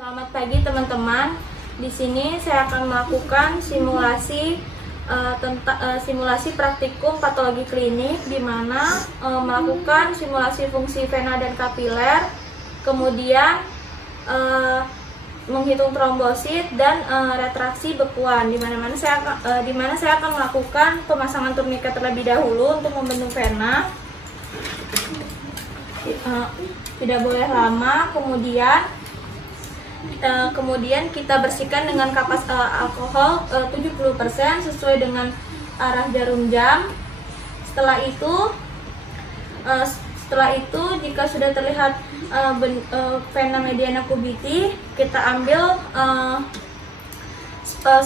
Selamat pagi teman-teman. Di sini saya akan melakukan simulasi simulasi praktikum patologi klinik, di mana melakukan simulasi fungsi vena dan kapiler, kemudian menghitung trombosit dan retraksi bekuan. Di mana saya akan melakukan pemasangan turniket terlebih dahulu untuk membendung vena. Tidak boleh lama. Kemudian kita bersihkan dengan kapas alkohol 70% sesuai dengan arah jarum jam. Setelah itu jika sudah terlihat vena mediana cubiti, kita ambil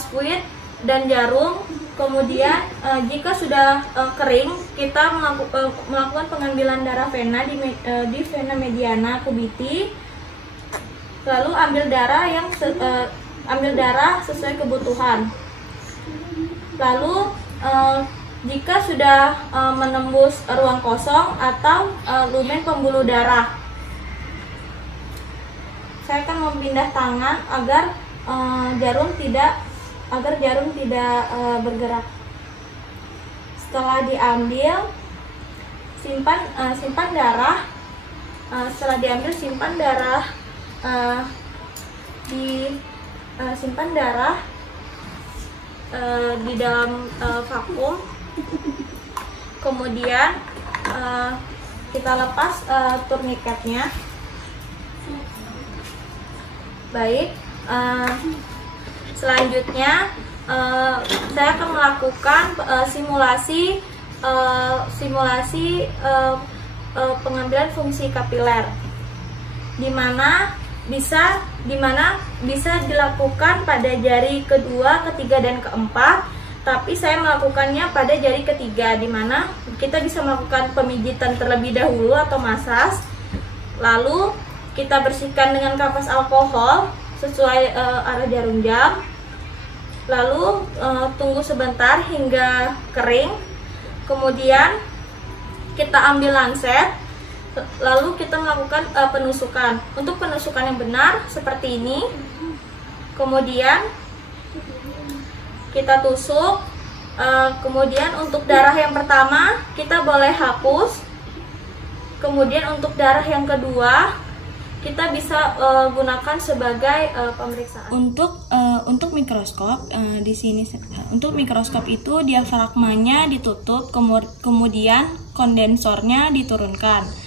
spuit dan jarum. Kemudian jika sudah kering, kita melakukan pengambilan darah vena di vena mediana cubiti. Lalu ambil darah sesuai kebutuhan. Lalu jika sudah menembus ruang kosong atau lumen pembuluh darah, saya akan memindah tangan agar jarum tidak bergerak. Setelah diambil, simpan darah. Setelah diambil, simpan darah di dalam vakum. Kemudian kita lepas turniketnya. Baik, selanjutnya saya akan melakukan simulasi pengambilan fungsi kapiler, di mana bisa dilakukan pada jari kedua, ketiga, dan keempat. Tapi saya melakukannya pada jari ketiga, di mana kita bisa melakukan pemijitan terlebih dahulu atau masas. Lalu kita bersihkan dengan kapas alkohol sesuai arah jarum jam. Lalu tunggu sebentar hingga kering. Kemudian kita ambil lancet. Lalu kita melakukan penusukan. Untuk penusukan yang benar seperti ini. Kemudian kita tusuk. Kemudian untuk darah yang pertama kita boleh hapus. Kemudian untuk darah yang kedua kita bisa gunakan sebagai pemeriksaan. Untuk mikroskop di sini untuk mikroskop itu diafragmanya ditutup, kemudian kondensornya diturunkan.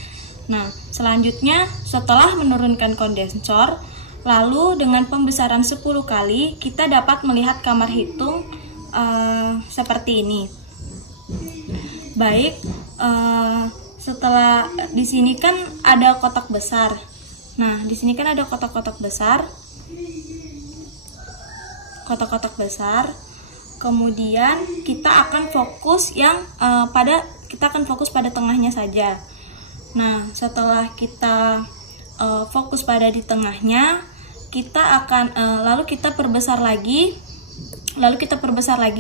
Nah, selanjutnya setelah menurunkan kondensor, lalu dengan pembesaran 10 kali, kita dapat melihat kamar hitung seperti ini. Baik, setelah di sini kan ada kotak besar. Nah, di sini kan ada kotak-kotak besar. Kotak-kotak besar. Kemudian kita akan fokus pada tengahnya saja. Nah, setelah kita fokus pada di tengahnya, kita akan lalu kita perbesar lagi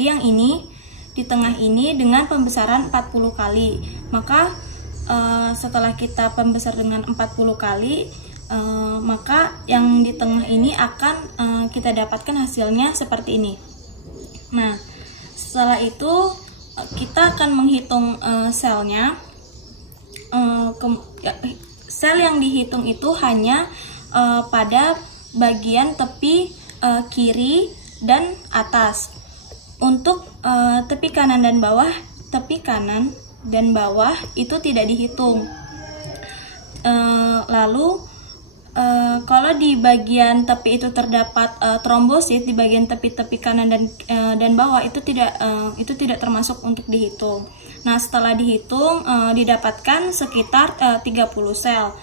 yang ini di tengah ini dengan pembesaran 40 kali. Maka setelah kita pembesar dengan 40 kali, maka yang di tengah ini akan kita dapatkan hasilnya seperti ini. Nah, setelah itu kita akan menghitung selnya. Sel yang dihitung itu hanya pada bagian tepi kiri dan atas. Untuk tepi kanan dan bawah itu tidak dihitung. Lalu kalau di bagian tepi itu terdapat trombosit di bagian tepi-tepi kanan dan bawah, itu tidak termasuk untuk dihitung. Nah, setelah dihitung didapatkan sekitar 30 sel.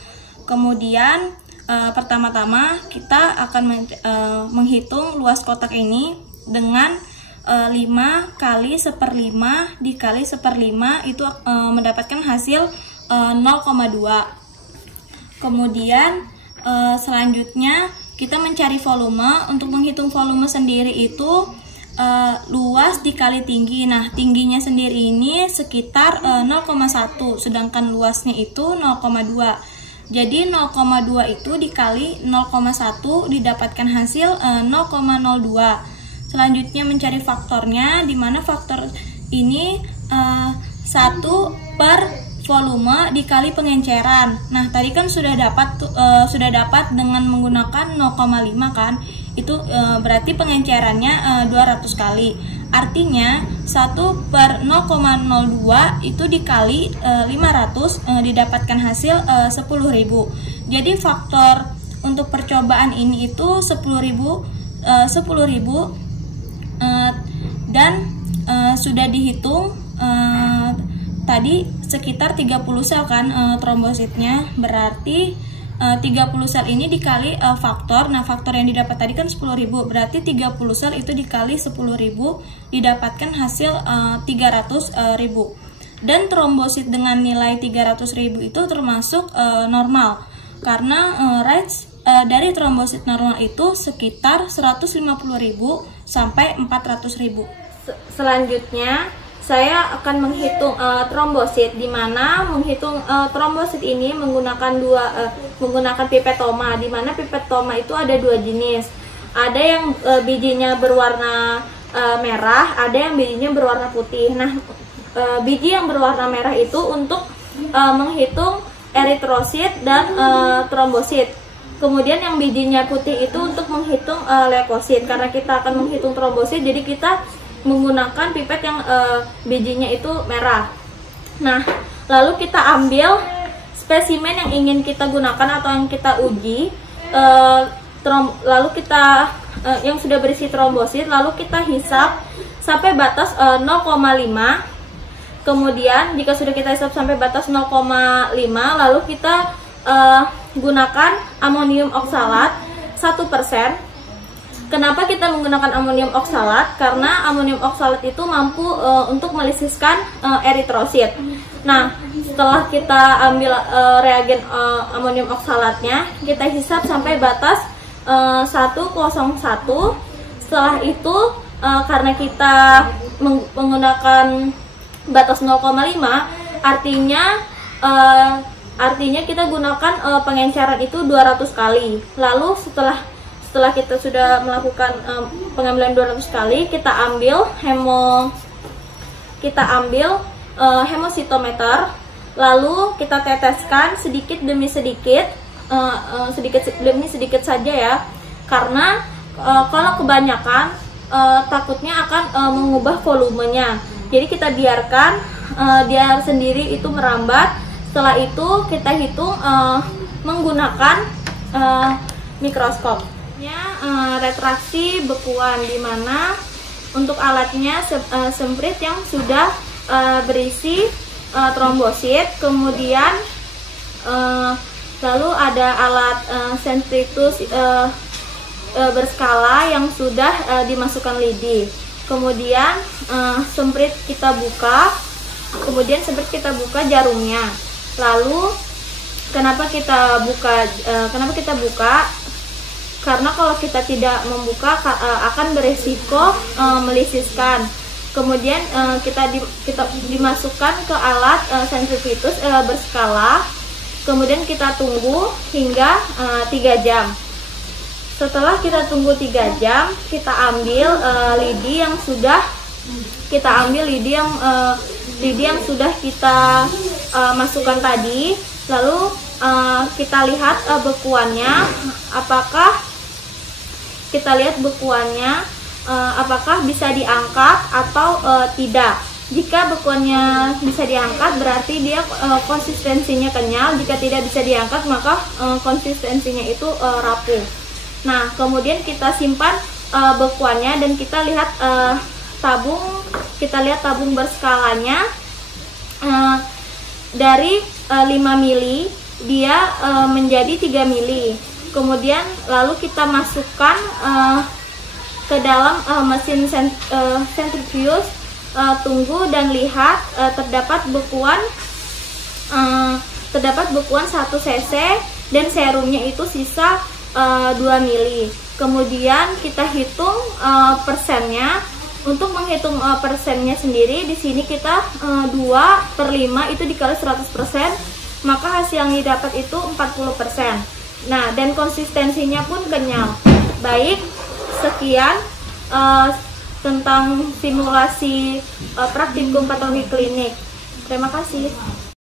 Kemudian pertama-tama kita akan menghitung luas kotak ini dengan 5 kali 1/5 dikali 1/5, itu mendapatkan hasil 0,2. Kemudian selanjutnya kita mencari volume. Untuk menghitung volume sendiri itu luas dikali tinggi. Nah, tingginya sendiri ini sekitar 0,1, sedangkan luasnya itu 0,2. Jadi 0,2 itu dikali 0,1 didapatkan hasil 0,02. Selanjutnya mencari faktornya, di mana faktor ini 1 per volume dikali pengenceran. Nah, tadi kan sudah dapat dengan menggunakan 0,5 kan. Itu berarti pengencerannya 200 kali. Artinya 1 per 0,02 itu dikali 500 didapatkan hasil 10.000. Jadi faktor untuk percobaan ini itu 10.000 dan sudah dihitung tadi sekitar 30 sel kan trombositnya, berarti 30 sel ini dikali faktor. Nah, faktor yang didapat tadi kan 10.000, berarti 30 sel itu dikali 10.000 didapatkan hasil 300.000. Dan trombosit dengan nilai 300.000 itu termasuk normal, karena range dari trombosit normal itu sekitar 150.000 sampai 400.000. Selanjutnya saya akan menghitung trombosit, di mana menghitung trombosit ini menggunakan menggunakan pipetoma, di mana pipetoma itu ada dua jenis. Ada yang bijinya berwarna merah, ada yang bijinya berwarna putih. Nah, biji yang berwarna merah itu untuk menghitung eritrosit dan trombosit. Kemudian yang bijinya putih itu untuk menghitung leukosit. Karena kita akan menghitung trombosit, jadi kita menggunakan pipet yang bijinya itu merah. Nah, lalu kita ambil spesimen yang ingin kita gunakan atau yang kita uji, lalu kita yang sudah berisi trombosit, lalu kita hisap sampai batas 0,5. Kemudian jika sudah kita hisap sampai batas 0,5, lalu kita gunakan amonium oksalat 1%. Kenapa kita menggunakan amonium oksalat? Karena amonium oksalat itu mampu untuk melisiskan eritrosit. Nah, setelah kita ambil reagen amonium oksalatnya, kita hisap sampai batas 101. Setelah itu, karena kita menggunakan batas 0,5, artinya kita gunakan pengenceran itu 200 kali. Lalu setelah kita sudah melakukan pengambilan 200 kali, kita ambil hemositometer, lalu kita teteskan sedikit demi sedikit, sedikit saja ya, karena kalau kebanyakan takutnya akan mengubah volumenya. Jadi kita biarkan dia sendiri itu merambat. Setelah itu kita hitung menggunakan mikroskop. Retraksi bekuan, dimana untuk alatnya semprit yang sudah berisi trombosit, kemudian lalu ada alat sentrifuge berskala yang sudah dimasukkan lidi. Kemudian semprit kita buka jarumnya. Lalu kenapa kita buka? Karena kalau kita tidak membuka akan beresiko melisiskan. Kemudian kita dimasukkan ke alat sentrifuge berskala. Kemudian kita tunggu hingga 3 jam. Setelah kita tunggu 3 jam, kita ambil lidi yang sudah kita masukkan tadi. Lalu kita lihat bekuannya, apakah bisa diangkat atau tidak. Jika bekuannya bisa diangkat, berarti dia konsistensinya kenyal. Jika tidak bisa diangkat, maka konsistensinya itu rapuh. Nah, kemudian kita simpan bekuannya dan kita lihat tabung berskalanya dari 5 mili dia menjadi 3 mili. Kemudian lalu kita masukkan ke dalam mesin sentrifuge, tunggu dan lihat terdapat bekuan 1 cc dan serumnya itu sisa 2 mili. Kemudian kita hitung persennya. Untuk menghitung persennya sendiri, di sini kita 2/5 itu dikali 100%, maka hasil yang didapat itu 40%. Nah, dan konsistensinya pun kenyal. Baik, sekian tentang simulasi praktikum patologi klinik. Terima kasih.